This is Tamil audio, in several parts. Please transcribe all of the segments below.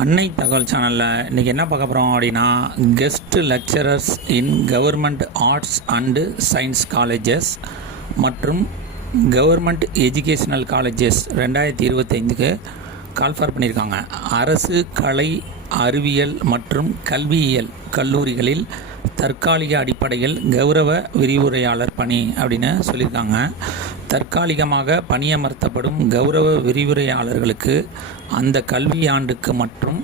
அன்னை தகவல் சேனலில் இன்றைக்கி என்ன பார்க்க போகிறோம் அப்படின்னா, guest lecturers in government arts and science colleges மற்றும் கவர்மெண்ட் எஜுகேஷனல் காலேஜஸ் 2025க்கு கால்ஃபர் பண்ணியிருக்காங்க. அரசு கலை அறிவியல் மற்றும் கல்வியியல் கல்லூரிகளில் தற்காலிக அடிப்படையில் கௌரவ விரிவுரையாளர் பணி அப்படின்னு சொல்லியிருக்காங்க. தற்காலிகமாக பணியமர்த்தப்படும் கௌரவ விரிவுரையாளர்களுக்கு அந்த கல்வியாண்டுக்கு மற்றும்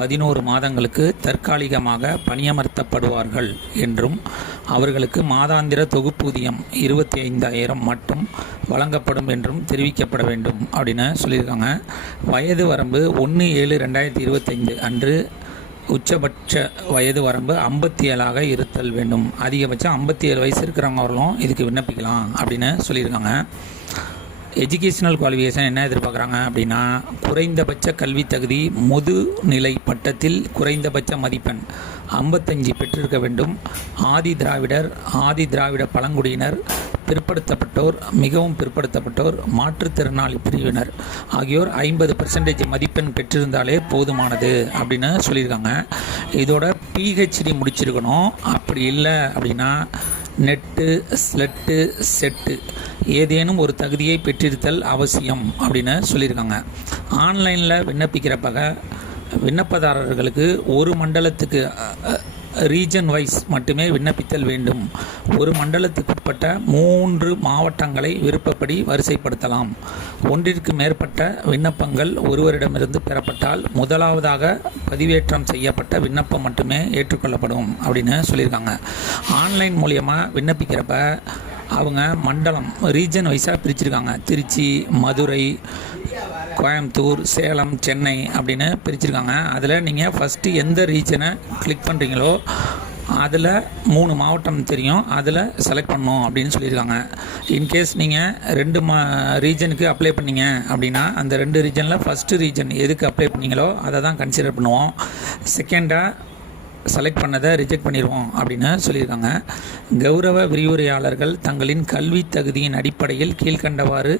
11 மாதங்களுக்கு தற்காலிகமாக பணியமர்த்தப்படுவார்கள் என்றும் அவர்களுக்கு மாதாந்திர தொகுப்பூதியம் 25,000 மட்டும் வழங்கப்படும் என்றும் தெரிவிக்கப்பட வேண்டும் அப்படின்னு சொல்லியிருக்காங்க. வயது வரம்பு 1/7/2025 அன்று உச்சபட்ச வயது வரம்பு 57ஆக இருத்தல் வேண்டும். அதிகபட்சம் 57 வயசு இருக்கிறவங்களும் இதுக்கு விண்ணப்பிக்கலாம் அப்படின்னு சொல்லியிருக்காங்க. எஜுகேஷனல் குவாலிஃபிகேஷன் என்ன எதிர்பார்க்குறாங்க அப்படின்னா, குறைந்தபட்ச கல்வி தகுதி முதுநிலை பட்டத்தில் குறைந்தபட்ச மதிப்பெண் 55 பெற்றிருக்க வேண்டும். ஆதி திராவிட பழங்குடியினர், பிற்படுத்தப்பட்டோர், மிகவும் பிற்படுத்தப்பட்டோர், மாற்றுத்திறனாளி பிரிவினர் ஆகியோர் 50% மதிப்பெண் பெற்றிருந்தாலே போதுமானது அப்படின்னு சொல்லியிருக்காங்க. இதோட பிஹெச்டி முடிச்சிருக்கணும். அப்படி இல்லை அப்படின்னா நெட்டு, ஸ்லெட்டு, செட்டு ஏதேனும் ஒரு தகுதியை பெற்றிருத்தல் அவசியம் அப்படின்னு சொல்லியிருக்காங்க. ஆன்லைனில் விண்ணப்பதாரர்களுக்கு ஒரு மண்டலத்துக்கு ரீஜன் வைஸ் மட்டுமே விண்ணப்பித்தல் வேண்டும். ஒரு மண்டலத்துக்குட்பட்ட 3 மாவட்டங்களை விருப்பப்படி வரிசைப்படுத்தலாம். ஒன்றிற்கு மேற்பட்ட விண்ணப்பங்கள் ஒருவரிடமிருந்து பெறப்பட்டால் முதலாவதாக பதிவேற்றம் செய்யப்பட்ட விண்ணப்பம் மட்டுமே ஏற்றுக்கொள்ளப்படும் அப்படின்னு சொல்லியிருக்காங்க. ஆன்லைன் மூலியமாக விண்ணப்பிக்கிறப்ப அவங்க மண்டலம் ரீஜன் வைஸாக பிரிச்சிருக்காங்க. திருச்சி, மதுரை, கோயம்புத்தூர், சேலம், சென்னை அப்படின்னு பிரிச்சிருக்காங்க. அதில் நீங்கள் ஃபஸ்ட்டு எந்த ரீஜனை கிளிக் பண்ணுறீங்களோ அதில் 3 மாவட்டம் தெரியும், அதில் செலக்ட் பண்ணணும் அப்படின்னு சொல்லியிருக்காங்க. இன்கேஸ் நீங்கள் 2 ரீஜனுக்கு அப்ளை பண்ணீங்க அப்படின்னா அந்த 2 ரீஜனில் ஃபஸ்ட்டு ரீஜன் எதுக்கு அப்ளை பண்ணீங்களோ அதை தான் கன்சிடர் பண்ணுவோம். செகண்டாக செலக்ட் பண்ணதை ரிஜெக்ட் பண்ணிடுவோம் அப்படின்னு சொல்லியிருக்காங்க. கௌரவ விரிவுரையாளர்கள் தங்களின் கல்வி தகுதியின் அடிப்படையில் கீழ்கண்டவாறு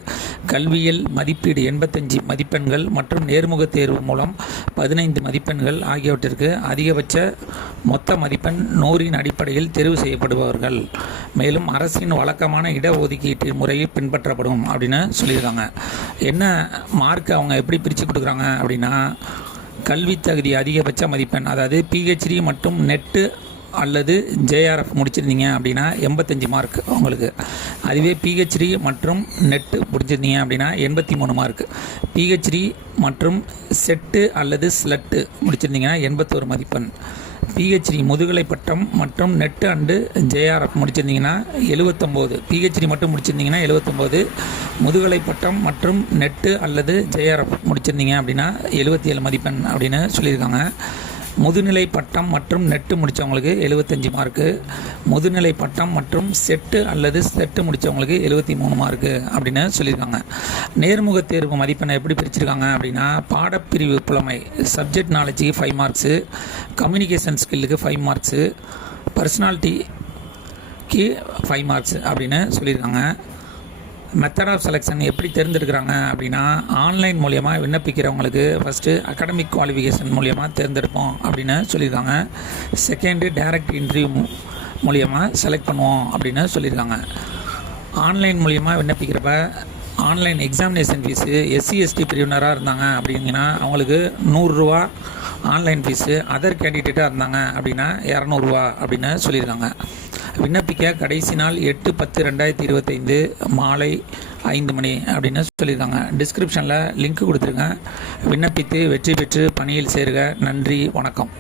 கல்வியில் மதிப்பீடு 85 மதிப்பெண்கள் மற்றும் நேர்முக தேர்வு மூலம் 15 மதிப்பெண்கள் ஆகியவற்றிற்கு அதிகபட்ச மொத்த மதிப்பெண் 100 அடிப்படையில் தேர்வு செய்யப்படுபவர்கள். மேலும் அரசின் வழக்கமான இடஒதுக்கீட்டு முறையை பின்பற்றப்படும் அப்படின்னு சொல்லியிருக்காங்க. என்ன மார்க் அவங்க எப்படி பிரித்து கொடுக்குறாங்க அப்படின்னா, கல்வி தகுதி அதிகபட்ச மதிப்பெண், அதாவது பிஹெச்டி மற்றும் நெட்டு அல்லது ஜேஆர்எஃப் முடிச்சிருந்தீங்க அப்படின்னா 85 மார்க் உங்களுக்கு. அதுவே பிஹெச்டி மற்றும் நெட்டு முடிச்சிருந்தீங்க அப்படின்னா 83 மார்க். பிஹெச்டி மற்றும் செட்டு அல்லது ஸ்லெட்டு முடிச்சிருந்தீங்கன்னா 81 மதிப்பெண். பிஹெச்டி முதுகலை பட்டம் மற்றும் நெட்டு அண்டு ஜேஆர்எஃப் முடிச்சிருந்தீங்கன்னா 79. பிஹெச்டி மட்டும் முடிச்சிருந்தீங்கன்னா 79. முதுகலை பட்டம் மற்றும் நெட்டு அல்லது ஜேஆர்எஃப் முடிச்சிருந்தீங்க அப்படின்னா 77 மதிப்பெண் அப்படின்னு சொல்லியிருக்காங்க. முதுநிலை பட்டம் மற்றும் நெட்டு முடித்தவங்களுக்கு 75 மார்க்கு. முதுநிலை பட்டம் மற்றும் செட்டு அல்லது செட்டு முடித்தவங்களுக்கு 73 மார்க்கு அப்படின்னு சொல்லியிருக்காங்க. நேர்முக தேர்வு மதிப்பெண்ணை எப்படி பிரிச்சிருக்காங்க அப்படின்னா, பாடப்பிரிவு புலமை சப்ஜெக்ட் நாலேஜுக்கு 5 மார்க்ஸு, கம்யூனிகேஷன் ஸ்கில்லுக்கு 5 மார்க்ஸு, பர்சனாலிட்டிக்கு 5 மார்க்ஸ் அப்படின்னு சொல்லியிருக்காங்க. மெத்தட் ஆஃப் செலெக்ஷன் எப்படி தேர்ந்தெடுக்கிறாங்க அப்படின்னா, ஆன்லைன் மூலியமாக விண்ணப்பிக்கிறவங்களுக்கு ஃபஸ்ட்டு அகாடமிக் குவாலிஃபிகேஷன் மூலியமாக தேர்ந்தெடுப்போம் அப்படின்னு சொல்லியிருக்காங்க. செகண்டு டைரக்ட் இன்டர்வியூ மூலியமாக செலக்ட் பண்ணுவோம் அப்படின்னு சொல்லியிருக்காங்க. ஆன்லைன் மூலியமாக விண்ணப்பிக்கிறப்ப ஆன்லைன் எக்ஸாமினேஷன் ஃபீஸு SC/ST பிரிவினராக இருந்தாங்க அப்படிங்கன்னா அவங்களுக்கு 100 ரூபா ஆன்லைன் ஃபீஸு. அதர் கேண்டிடேட்டாக இருந்தாங்க அப்படின்னா 200 ரூபா அப்படின்னு சொல்லியிருக்காங்க. விண்ணப்பிக்க கடைசி நாள் 8/10/2025 மாலை 5 மணி அப்படின்னு சொல்லியிருக்காங்க. டிஸ்கிரிப்ஷனில் லிங்க் கொடுத்துருங்க. விண்ணப்பித்து வெற்றி பெற்று பணியில் சேருக. நன்றி, வணக்கம்.